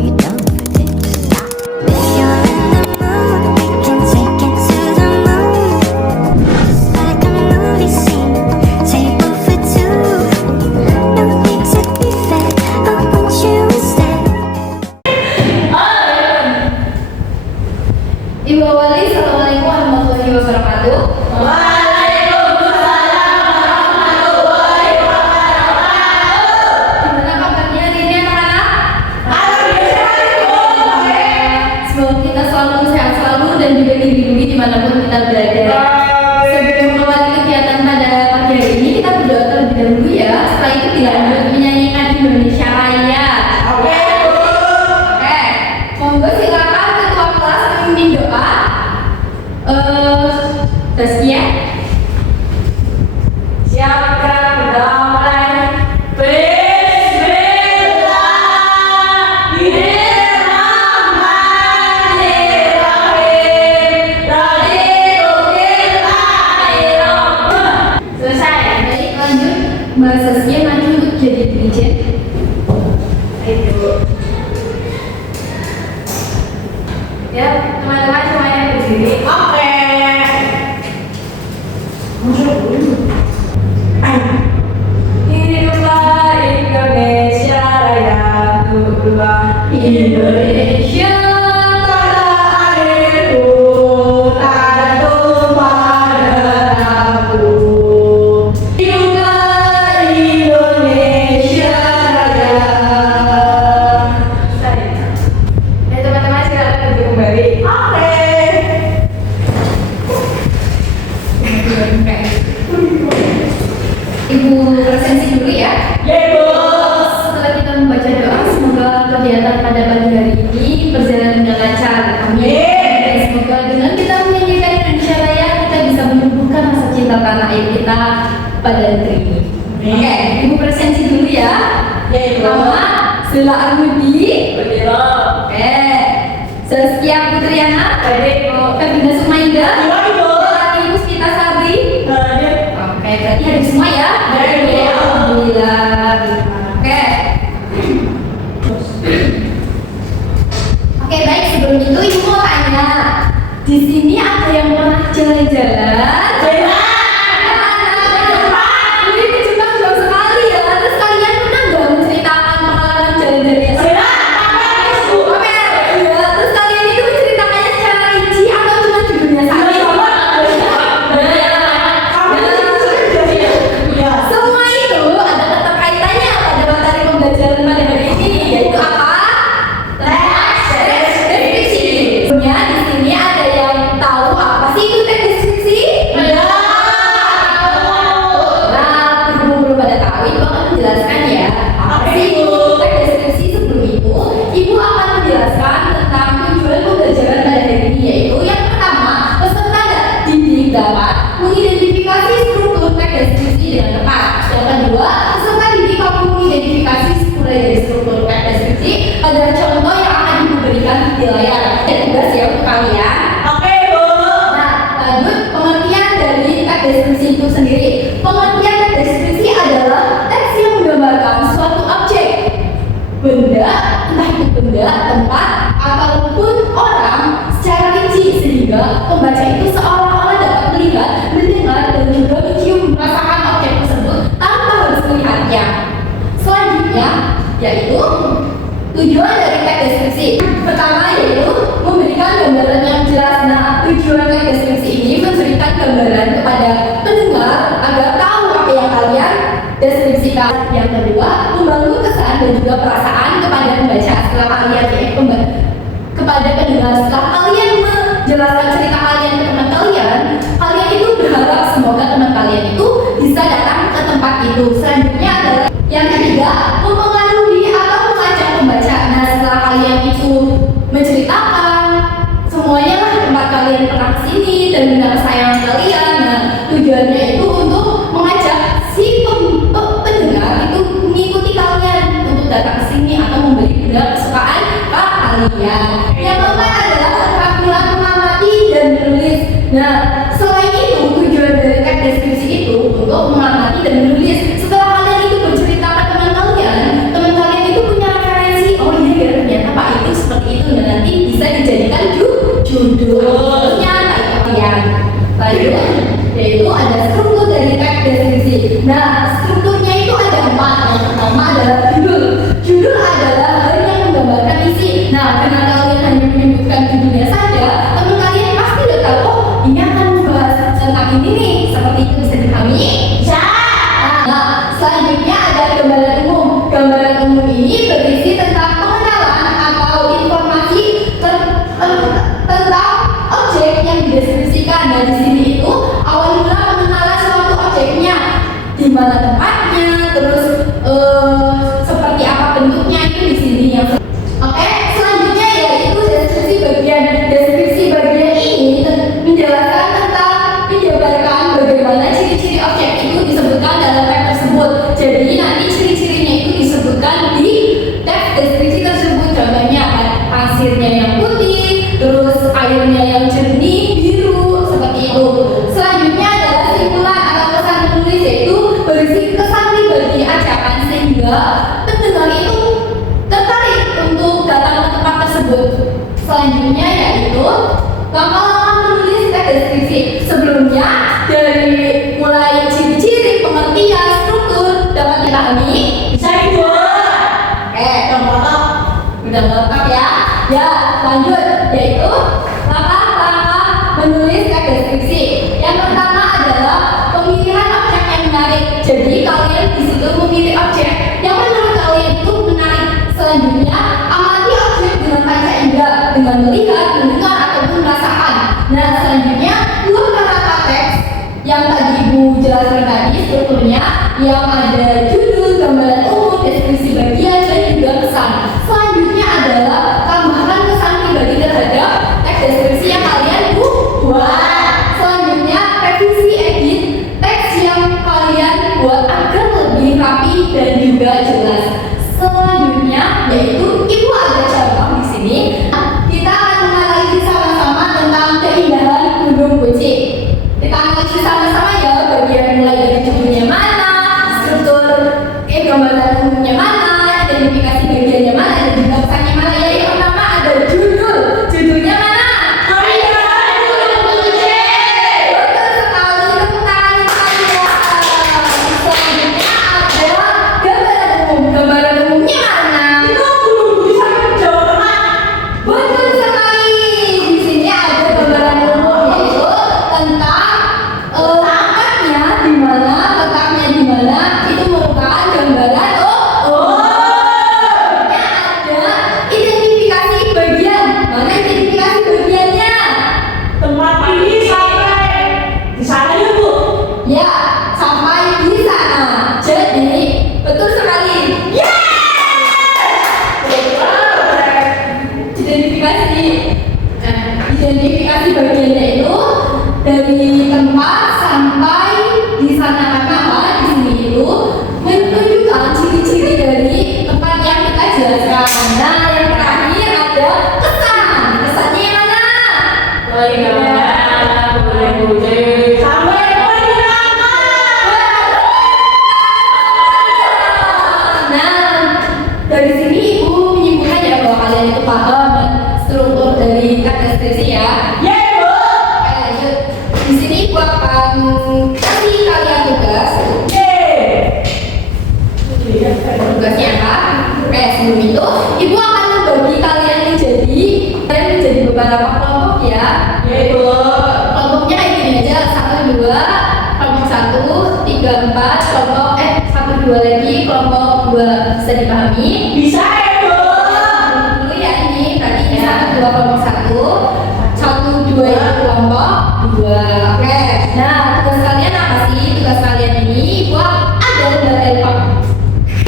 you don't forget. If you're in the mood, we can take it to the moon. Just like a movie scene, table for two. No need to be fed, I want you instead. Ibu Wali, Assalamualaikum warahmatullahi wabarakatuh. Gimana kabarnya hari ini anak-anak? Semoga kita selalu sehat selalu dan juga dilindungi dimanapun kita berada. Sebelum mengawali kegiatan pada pagi hari ini, kita berdoa terlebih dahulu ya. Setelah itu dilanjut menyanyikan Indonesia Raya. Oke, monggo silakan ketua kelas memimpin doa. Tasya. Siapkan berdamai. Selesai. Baik, lanjut. Mbak Saskia maju untuk jadi dirjen. Ayo. Ya, teman-teman semuanya berdiri. Hiduplah Indonesia Raya, hiduplah Indonesia. tanah airku, tanah tumpah darahku. Hiduplah Indonesia Raya. Ya, teman-teman silakan duduk kembali. Ibu presensi dulu ya. Setelah kita membaca doa, semoga kegiatan pada pagi hari ini berjalan dengan lancar. Amin. Dan semoga dengan kita menyanyikan Indonesia Raya, kita bisa menumbuhkan rasa cinta tanah air kita pada negeri ini. Oke, ibu presensi dulu ya. Pertama, Sela Armudi. Oke. Saskia Putriana. Kabina Sumaida. Ibu Sita Sabri. Oke, berarti ada semua ya? Alhamdulillah. Oke. Oke, baik. Sebelum itu ibu mau tanya, di sini ada yang pernah jalan-jalan? Ini ke Jepang jauh sekali ya. Terus kalian pernah nggak menceritakan pengalaman jalan-jalannya? Iya. Terus kalian itu menceritakannya secara rinci atau cuma judulnya saja? Semua itu ada keterkaitannya pada materi pembelajaran pada hari ini, yaitu apa? Deskripsi. Sebelumnya di sini ada yang tahu apa sih itu teks deskripsi? Nah, berhubung belum pada tahu, ibu akan menjelaskan ya. Apa sih itu teks deskripsi? Sebelum itu, ibu akan menjelaskan tentang tujuan pembelajaran pada hari ini, yaitu yang pertama, peserta didik dapat mengidentifikasi struktur teks deskripsi dengan tepat. Yang kedua, peserta didik mampu mengidentifikasi mulai dari struktur teks deskripsi pada contoh yang akan diberikan di layar. Dan tugas ya untuk kalian. Nah, lanjut pengertian dari teks deskripsi itu sendiri. Pengertian teks deskripsi adalah teks yang menggambarkan suatu objek, benda, entah itu benda, tempat, ataupun orang secara rinci sehingga pembaca itu seolah-olah dapat melihat, mendengar, dan juga mencium merasakan objek tersebut tanpa harus melihatnya. Selanjutnya, yaitu tujuan dari teks deskripsi. Pertama yaitu memberikan gambaran yang jelas. Nah, tujuan teks deskripsi ini memberikan gambaran kepada pendengar agar tahu apa yang kalian deskripsikan. Yang kedua, membangun kesan dan juga perasaan kepada pembaca setelah kalian kepada pendengar setelah kalian menjelaskan cerita kalian ke teman kalian. Kalian itu berharap semoga teman kalian itu bisa datang ke tempat itu. Selanjutnya adalah yang ketiga, mempengaruhi atau mengajak pembaca. Nah, setelah kalian itu menceritakan semuanya lah tempat kalian pernah kesini dan benar sayang kalian. Nah, tujuannya itu untuk mengajak si pendengar itu mengikuti kalian untuk datang ke sini atau memberi benda kesukaan ke kalian. Yang keempat adalah keterampilan mengamati dan menulis. Nah, selain itu tujuan dari teks deskripsi itu untuk mengamati dan menulis. Setelah kalian itu bercerita ke teman kalian itu punya referensi. Oh iya, ternyata Pak tersebut. Selanjutnya yaitu langkah-langkah menulis teks deskripsi. Sebelumnya, dari mulai ciri-ciri, pengertian, struktur dapat dipahami. Bisa Ibu. Udah lengkap ya. Ya, lanjut yaitu langkah-langkah menulis teks deskripsi. Yang pertama adalah pemilihan objek yang menarik. Jadi kalian di situ memilih objek yang menurut kalian itu menarik. Selanjutnya, amati objek dengan panca indera dengan melihat, mendengar ataupun merasakan. Nah, selanjutnya buat kata teks yang tadi Ibu jelaskan tadi strukturnya yang ada judul, gambaran umum, deskripsi bagian dan juga pesan. Selanjutnya adalah tambahkan kesan pribadi terhadap teks deskripsi yang kalian buat. Selanjutnya revisi edit teks yang kalian buat agar lebih rapi dan juga jelas. Selanjutnya yaitu Ibu ada contoh di sini. Kita akan menganalisis sama-sama tentang keindahan Gunung Bucik. Kita analisis sama-sama ya, bagian mulai dari judulnya mana, struktur gambaran umumnya mana, identifikasi bagiannya mana, dan juga pesannya mana. Ya, yang pertama ada judul. Judulnya mana? Keindahan Gunung Bucik. Betul sekali, tepuk tangan untuk kalian. Selanjutnya ada gambaran umum. Gambaran umumnya mana? Itu Gunung Bucik sampai Jawa Tengah. Betul sekali. Di sini ada gambaran umum yaitu tentang letaknya di mana, itu merupakan gambaran ada identifikasi bagian. Mana identifikasi bagiannya? Tempat ini sampai di sana ya Bu. Ya, sampai di sana. Jadi, betul sekali. Identifikasi bagiannya itu dari tempat sampai di sana. Karena apa? Di sini itu menunjukkan ciri-ciri dari tempat yang kita jelaskan. Nah, yang terakhir ada kesan. Kesannya yang mana? Keindahan Gunung Bucik sampai menyenangkan. Nah, dari sini Ibu menyimpulkan ya bahwa kalian itu paham struktur dari teks deskripsi ya. Ya Bu. Oke, lanjut. Di sini Ibu akan kasih kalian tugas. Tugasnya apa? Oke, sebelum itu Ibu akan membagi kalian menjadi beberapa kelompok ya. Yaitu Kelompoknya kayak gini aja, 1, 2, kelompok 1, 3, 4, kelompok 1, 2 lagi, kelompok 2. Bisa dipahami? bisa ya Bu. Dulu ya, ini berarti ini 1, 2 kelompok 1, 2 itu kelompok 2. Oke, nah tugas kalian apa sih? Tugas kalian ini Ibu ada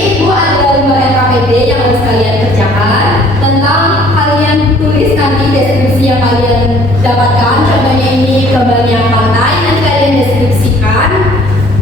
Ibu ada lembar LKPD yang harus kalian kerjakan tentang kalian tulis nanti deskripsi yang kalian dapatkan. Contohnya ini gambarnya pantai, nanti kalian deskripsikan.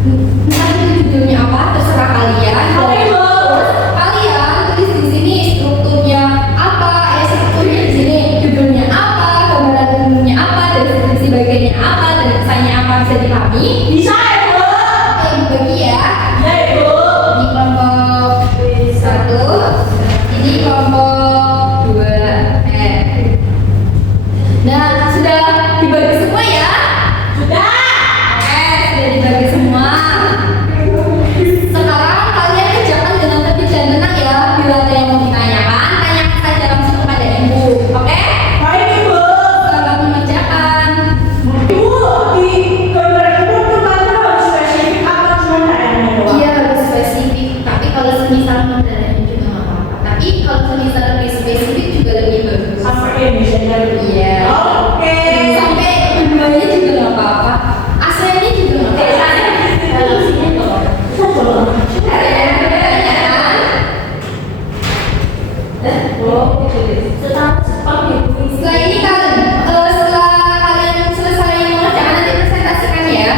Entah itu judulnya apa, terserah kalian. Oke, Bu. Terus kalian tulis di sini strukturnya apa, strukturnya di sini, judulnya apa, gambaran umumnya apa, deskripsi bagiannya apa, dan pesannya apa, bisa dipahami. Bisa ya Bu. Oke, dibagi ya. Ya Bu. Ini kelompok 1, ini kelompok 2. Nah, sudah dibagi semua ya? Sudah. Oke, sudah dibagi semua. Sekarang kalian kerjakan dengan tertib dan tenang ya. Bila ada yang mau ditanyakan, tanyakan saja langsung kepada Ibu. Oke? Baik Ibu. Selamat mengerjakan. Ibu di gambar itu tempatnya harus spesifik apa cuma daerahnya doang? Iya, harus spesifik. Tapi kalau semisal modelnya juga nggak apa-apa. Tapi kalau semisal lebih spesifik juga lebih bagus. Sampai Indonesia dulu. Iya. Oke. Sampai keduanya juga nggak apa-apa. Aslinya juga nggak apa-apa. Setelah ini kan, setelah kalian selesai mengerjakan nanti presentasikan ya.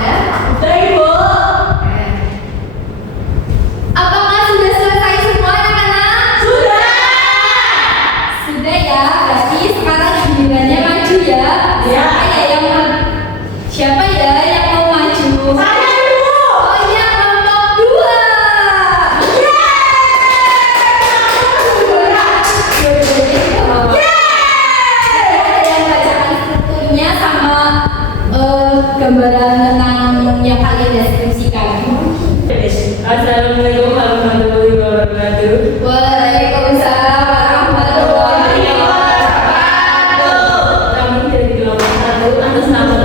Ya. Udah Ibu. Apakah sudah selesai semua anak-anak? Sudah. Sudah ya, berarti sekarang gilirannya maju ya. Ya. Siapa ya yang mau maju? Saya Ibu. Oh iya, kelompok 2. Assalamualaikum warahmatullahi wabarakatuh. Waalaikumsalam warahmatullahi wabarakatuh. Kami dari kelompok 1 atas nama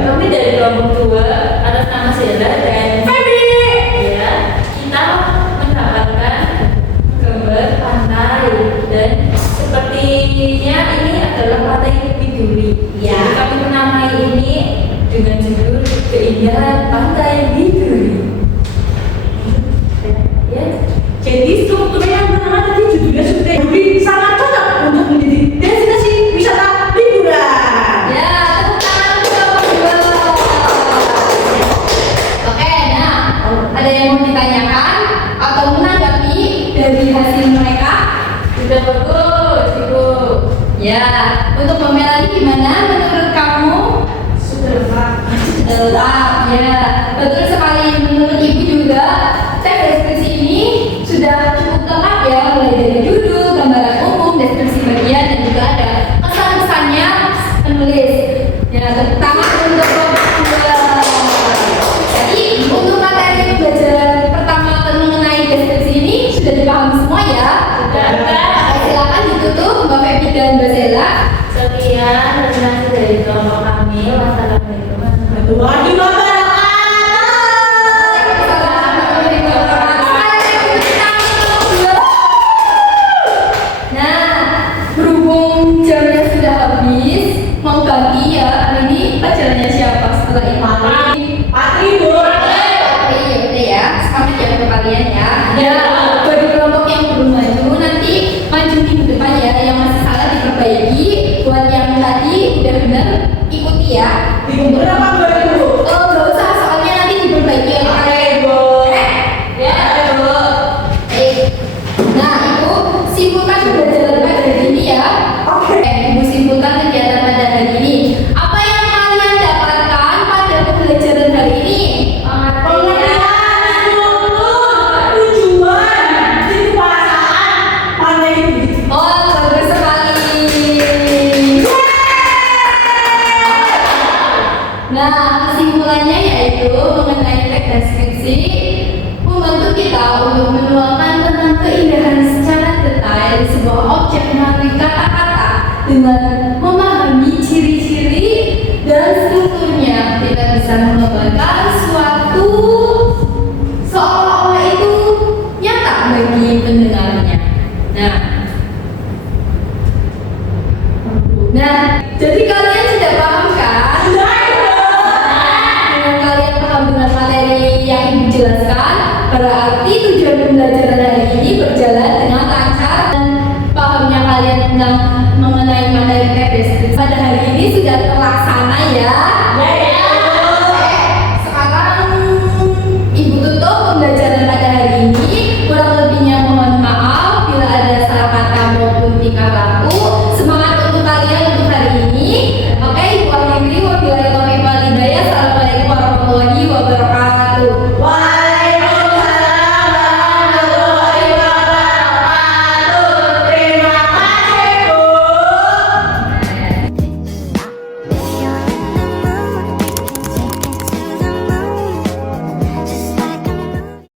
kami dari kelompok 2 atas nama Sheila dan ya, kita mendapatkan gambar pantai dan sepertinya ini adalah pantai Biduri. Ya. Jadi kami menamai ini dengan judul Keindahan Pantai Biduri. Ya. Jadi strukturnya yang pertama tadi judulnya sudah Biduri sangat cocok untuk menjadi destinasi wisata liburan. Ya, tepuk tangan untuk kelompok 2. Oke, nah, ada yang mau ditanyakan atau menanggapi dari hasil mereka? Sudah bagus, Ibu. Ya, untuk Mbak Melani gimana menurut kamu? Lengkap, ya. Betul sekali, menurut Ibu juga teks deskripsi ini sudah cukup lengkap ya, mulai dari judul, gambaran umum, deskripsi bagian, dan juga ada kesan-kesannya penulis. Ya, tepuk tangan untuk kelompok 2. Jadi, untuk materi pembelajaran pertama mengenai deskripsi ini sudah dipahami semua ya? Sudah. Oke, silakan ditutup Mbak Feby dan Mbak Zela. Sekian presentasi dari kelompok kami. Wassalamualaikum warahmatullahi Nah, berhubung jamnya sudah habis, mau ganti ya. Ini pelajarannya siapa setelah ini? Patri, Bu. Oke, ya udah ya. Selamat ya untuk kalian ya. Ya. Bagi kelompok yang belum maju, nanti maju minggu depan ya. Yang masih salah diperbaiki. Buat yang tadi udah benar, ikuti ya. Bener apa enggak, Bu? Oh, nggak usah, soalnya nanti diperbaiki oleh kalian. Bu. Ya, Bu. Nah, Ibu simpulkan pembelajaran pada hari ini ya. Oke. Ibu simpulkan kegiatan pada hari ini. Apa yang kalian dapatkan pada pembelajaran hari ini? Pengertian struktur, tujuan, kekuasaan, pantai Biduri. Oh, bagus sekali. Nah, kesimpulannya yaitu mengenai teks deskripsi membantu kita untuk menuangkan tentang keindahan secara detail sebuah objek melalui kata-kata dengan memahami ciri-ciri dan strukturnya. Kita bisa menggambarkan suatu seolah-olah itu nyata bagi pendengarnya. Nah, jadi kalian sudah paham kan? Dengan kalian paham dengan materi yang Ibu jelaskan, berarti tujuan pembelajaran hari ini berjalan dengan lancar dan pahamnya kalian tentang mengenai materi teks deskripsi pada hari ini sudah terlaksana ya.